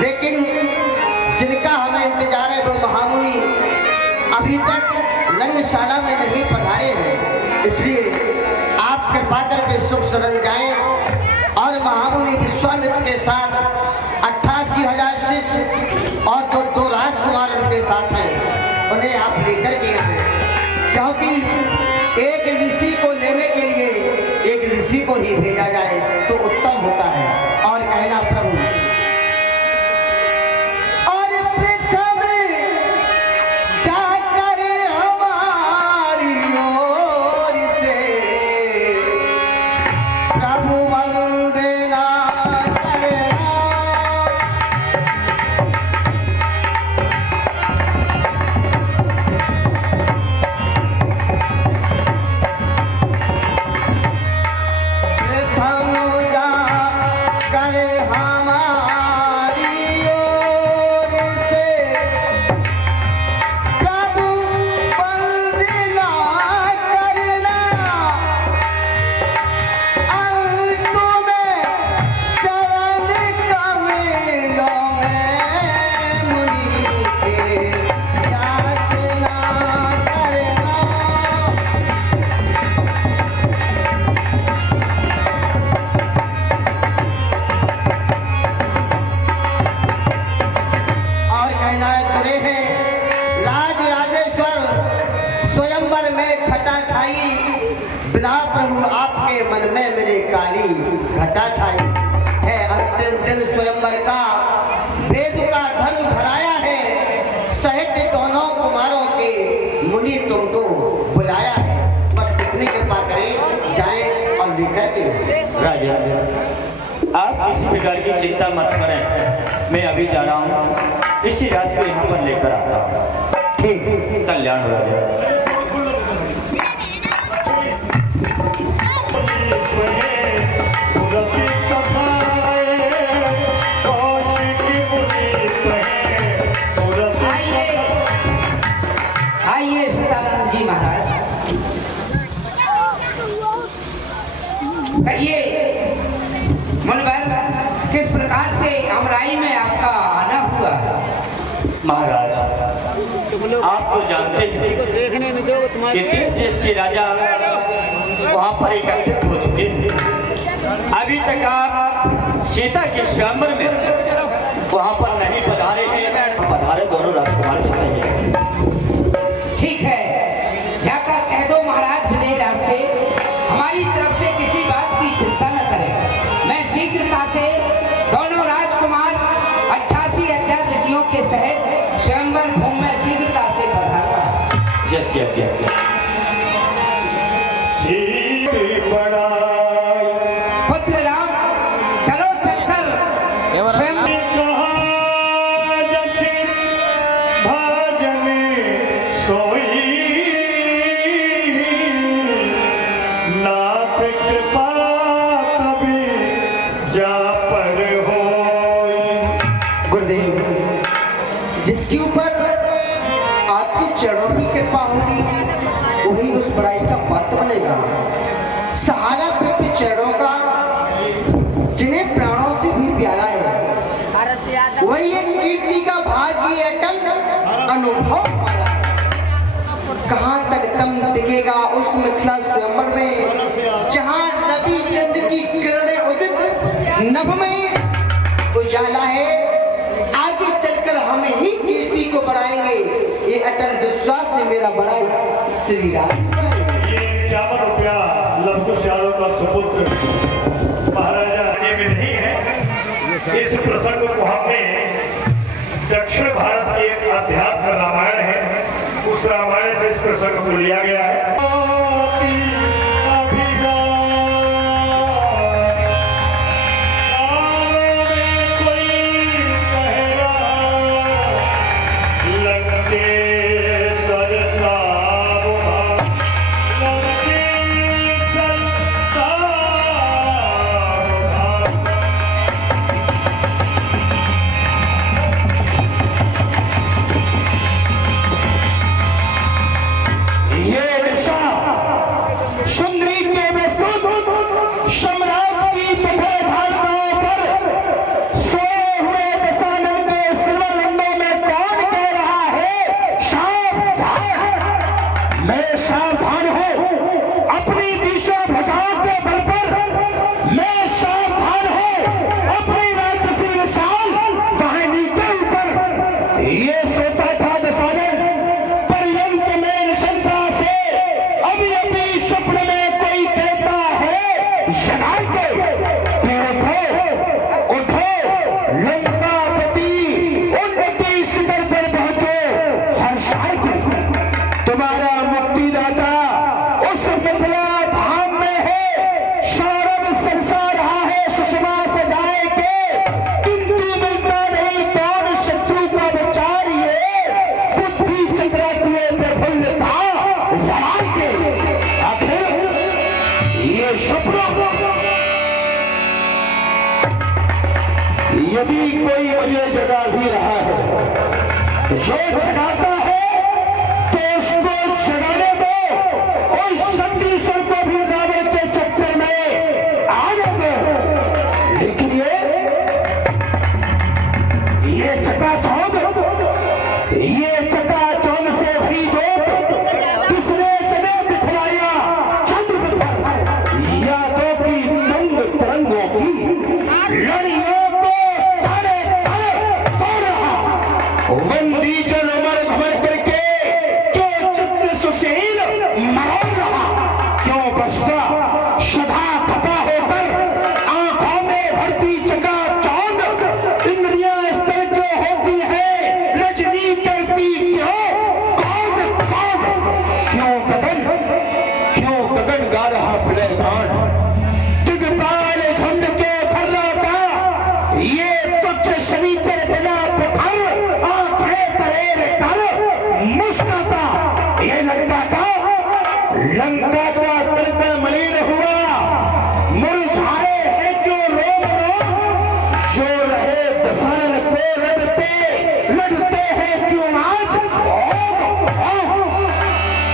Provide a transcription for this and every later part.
लेकिन जिनका हमें इंतजार है वो महामुनि अभी तक रंगशाला में नहीं पधारे हैं, इसलिए आप कृपा करके सुख सदन जाएं और महामुनि विश्वामित्र के साथ 88,000 शिष्य और जो 2 राजकुमार उनके साथ हैं उन्हें आप लेकर के आए, क्योंकि एक ऋषि को लेने के लिए एक ऋषि को ही भेजा जाए तो उत्तम होता है। और कहना प्रभु मन में मेरे काली घटा छाई है। अंतिम दिन स्वयंवर का वेद का धन धराया है, सहित दोनों कुमारों के मुनि तुमको बुलाया है। बस इतनी कृपा करें, जाएं और लेकर के। राजा आप किसी प्रकार की चिंता मत करें, मैं अभी जा रहा हूँ, इसी राज को यहाँ पर लेकर आता हूँ। ठीक, कल्याण हो राजा। कहिए मुनवर, किस प्रकार से अमराई में आपका आना हुआ? महाराज आप तो जानते हैं कि देश के राजा वहाँ पर एकत्रित हो चुके हैं। अभी तक आप सीता के स्वयंवर में वहाँ पर नहीं पधारे हैं, पधारे दोनों राजकुमार के सही। ठीक है, जाकर कह दो महाराज विजयराज से हमारी तरफ से किसी बात की चिंता न करें। मैं शीघ्रता से दोनों राजकुमार 88,000 ऋषियों के सहित स्वयंवर भूमि में शीघ्रता से पधारूंगा। जय पुत्र राम, चलो चलकर स्वयं जिसके ऊपर आपकी चरणों की कृपा होगी वही उस बड़ाई का पात्र बनेगा। सहारा पे चरणों का जिन्हें प्राणों से भी प्यारा है, वही एक कीर्ति का भाग्य अटल अनुभव पाया। कहाँ तक दम टिकेगा उस मिथिला स्वयंवर में, जहाँ रवि चंद्र की किरणें उदित नभ में उजाला है। आगे चलकर हम ही कीर्ति को बढ़ाएंगे, ये अटल विश्वास है मेरा। बड़ाई श्री राम। ये 51 रुपया लवकुश यादव का सुपुत्र महाराजा ये में नहीं है। इस प्रसंग को हमने दक्षिण भारत की एक अध्यात्म रामायण है, उस रामायण से इस प्रसंग को लिया गया है। ये यदि कोई मुझे जगा भी रहा है, जो जगाता है तो उसको जगाने दो, और शक्तिश्वर को भी रावण के चक्कर में आने दो। लेकिन ये चकाचौंध से भरी जोत किसने जगह दिखलाया? चंद्र पर यादों की तंग तरंगों की लड़ियों को ताले ताले तोड़ रहा। वंदी जन उमर घमर करके क्यों चित्त सुशील मरोड़ रहा? क्यों बसता सदा खपा होकर आंखों में भरती चकाचौंध? इंद्रियां स्तर क्यों होती है रजनी करती क्यों? कौन क्यों गगन गा रहा प्रलय गान? दिग्पाल झुंड के फर्राता ये तुच्छ शनीचर बिना पुखर आंखें तरेर कर मुस्कुराता। ये लंका का करता मलिन हुआ, मुरझाए है क्यों रोम रोम? जो रहे दसान पे लड़ते हैं क्यों आज?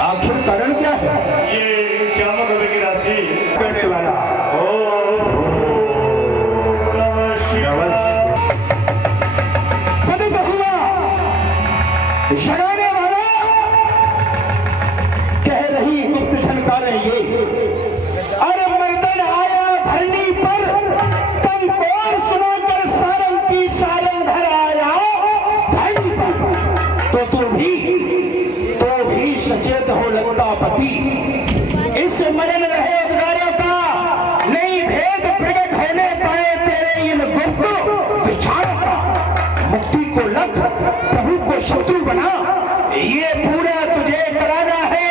आखिर कारण क्या है? ये क्या मनोबे की राशि करने वाला पतित हुआ, जगाने वाला। कह रही गुप्त झनकारें ये, अरे मर्दन आया धरनी पर, तन कौन सुनाकर सारंग की सारंग धर आया धरनी पर। तो भी सचेत हो लगता पति, इस मरण रहे अधिकारियों का नहीं भेद प्रकट होने पाए तेरे इन गुप्त विचारों का। मुक्ति को लख, प्रभु को शत्रु बना, ये पूरा तुझे कराना है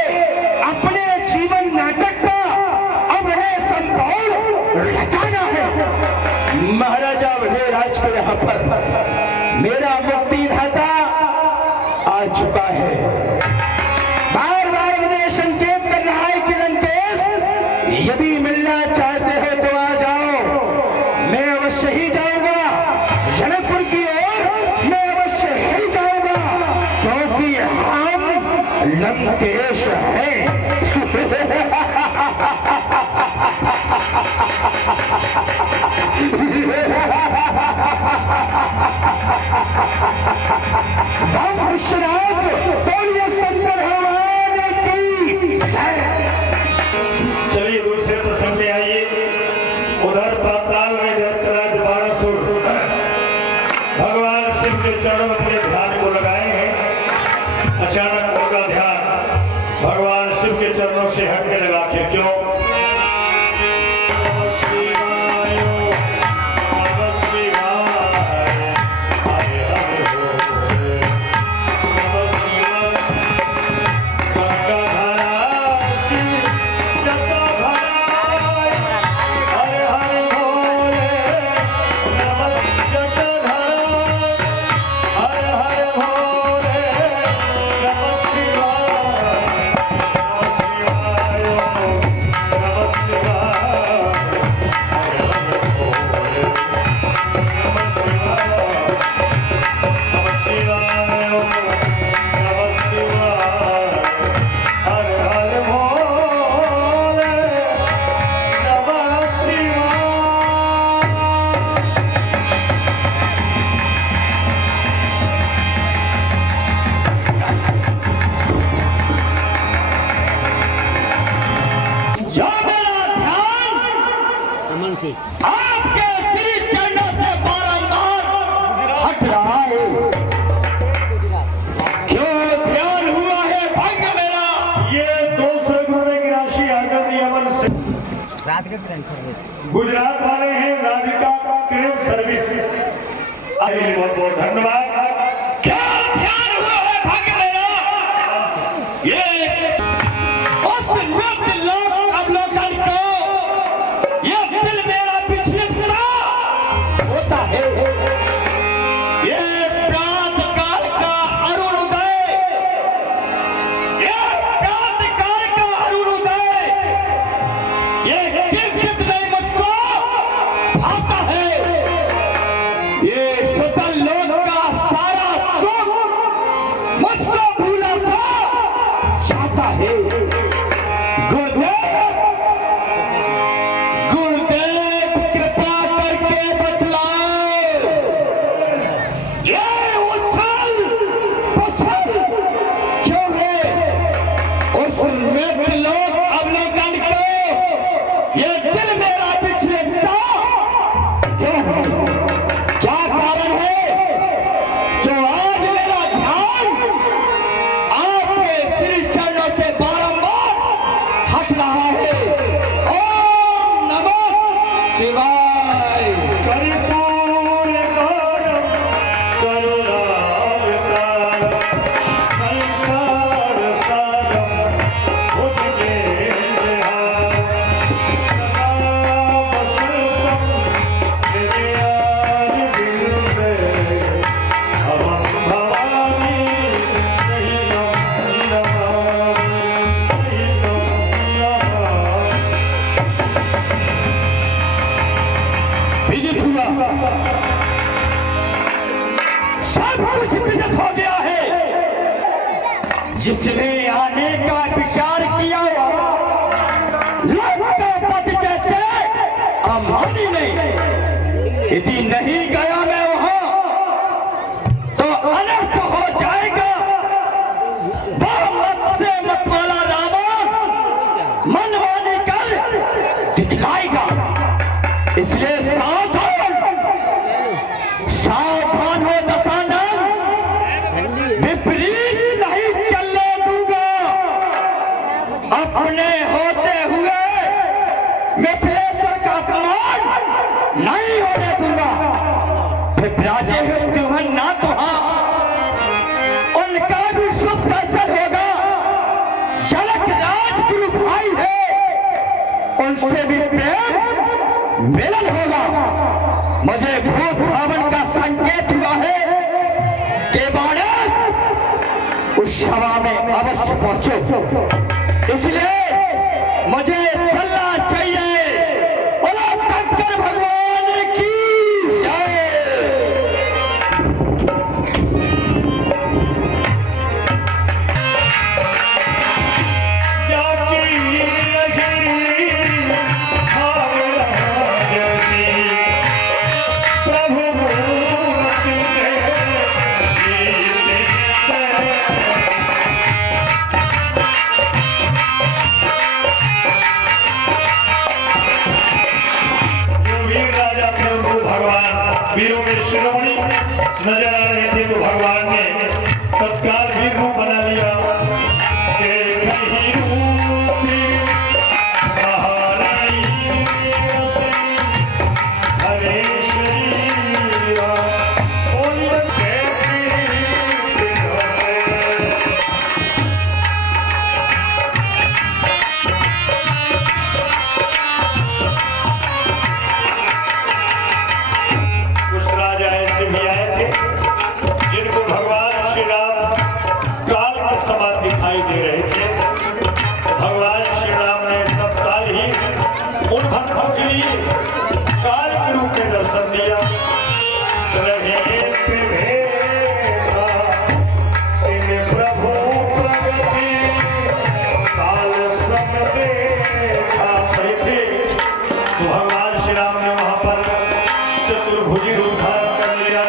अपने जीवन नाटक का। अब है संपूर्ण रचाना है। महाराजा विजयराज के यहाँ पर मेरा मुक्तिदाता आ चुका है। बार बार मुझे संकेत कर रहा है कि लंकेश, यदि मिलना चाहते हो तो आ जाओ। मैं अवश्य ही जाऊंगा जनकपुर की ओर, मैं अवश्य ही जाऊंगा, क्योंकि हम लंकेश हैं। भविष्यनाथ बोलिए शंकर भगवान की जय। चलिए दूसरे प्रसंग में आइए। उधर पाताल में धरतराज 1200 भगवान शिव के चरणों में अपने ध्यान को लगाए हैं। अचानक उनका ध्यान भगवान शिव के चरणों से हटने लगा। कि क्यों? आपके श्री चरणों से बारंबार हट रहा है। क्यों ध्यान हुआ है भाग्य मेरा? ये 200 रुपए की राशि आदरणीय अमर से गुजरात वाले हैं, राधिका क्रेन सर्विस। बहुत बहुत धन्यवाद। क्या ध्यान हुआ है भाग्य मेरा? ये उस मृत लोक अवलोकन को, ये दिल मेरा पिछले होता है। ये प्रात काल का अरुणोदय, ये प्रात काल का अरुणोदय, ये किस नहीं मुझको भाता है। सब कुछ विदित हो गया है। जिसने आने का विचार किया लंका पथ जैसे अमानी में, यदि नहीं गया मैं वहां तो अनर्थ हो जाएगा। वह मत से मतवाला रावण मनमानी कर दिखलाएगा। इसलिए सावधान हो दशानन, विपरीत नहीं चलने दूंगा। अपने होते हुए मिथिलेश्वर का अपमान नहीं होने दूंगा। फिर राजे तुम्हें ना तो उनका भी शुभ दर्शन होगा। जनक राजगुरु भाई है, उनसे भी प्रेम मिलन होगा। मुझे भूत भवन का संकेत हुआ है कि बाणस उस सभा में अवश्य पहुंचो। इसलिए मुझे चलना चाहिए। बोलो शंकर भगवान की जय। वीरों में शिरोमणि नजर आ रहे थे तो भगवान ने तत्काल भी रूप बना लिया। हरे श्री दिखाई दे रहे थे। भगवान श्री राम ने तत्काल ही उन भक्तों के लिए काल के रूप में दर्शन दिया। प्रभु प्रगति काल सब देखा थे। तो भगवान श्री राम ने वहां पर चतुर्भुजी रूप धारण कर लिया।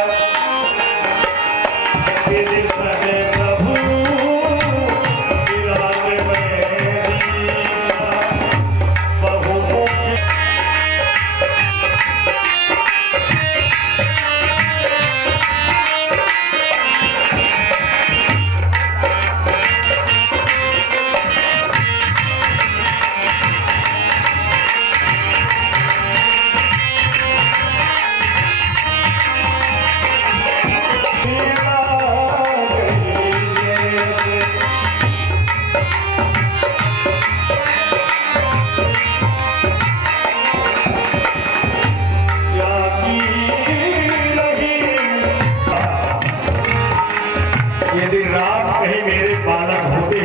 यदि राम कहीं मेरे बालक होते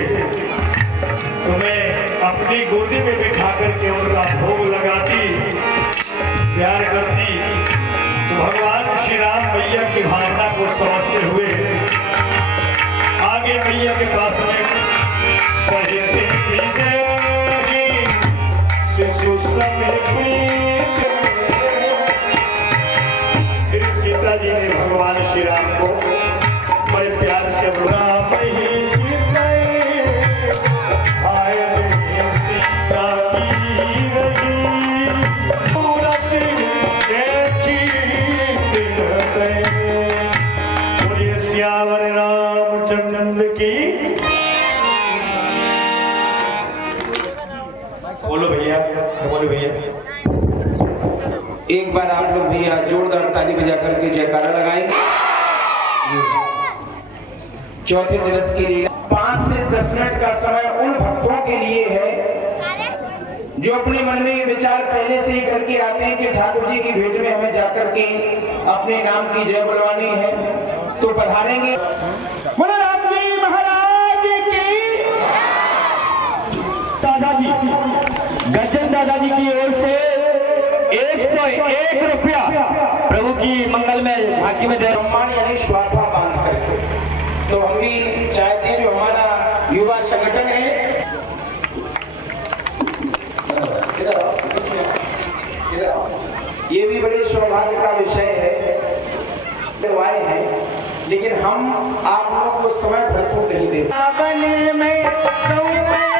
तो मैं अपनी गोदी में बिठा करके उनका भोग लगाती, प्यार करती। तो भगवान श्री राम मैया की भावना को समझते हुए आगे मैया के पास में शिशु श्री सीता जी ने भगवान श्री राम को बड़े प्यार से श्यावर रामचंद्र की। बोलो भैया, बोलो भैया। एक बार आप लोग भैया जोरदार ताली बजा करके जयकारा लगाएं। चौथे दिवस के लिए 5 से 10 मिनट का समय उन भक्तों के लिए है जो अपने मन में ये विचार पहले से ही करके आते हैं कि ठाकुर जी की भेंट में हमें जाकर के अपने नाम की जय बुलवानी है, तो पधारेंगे। बोलो राम जी महाराज की। दादाजी गजन दादाजी की ओर से 101 रुपया प्रभु की मंगल में झांकी में दे। यानी स्वाहा लेकिन हम आप लोगों को समय भरपूर नहीं दे में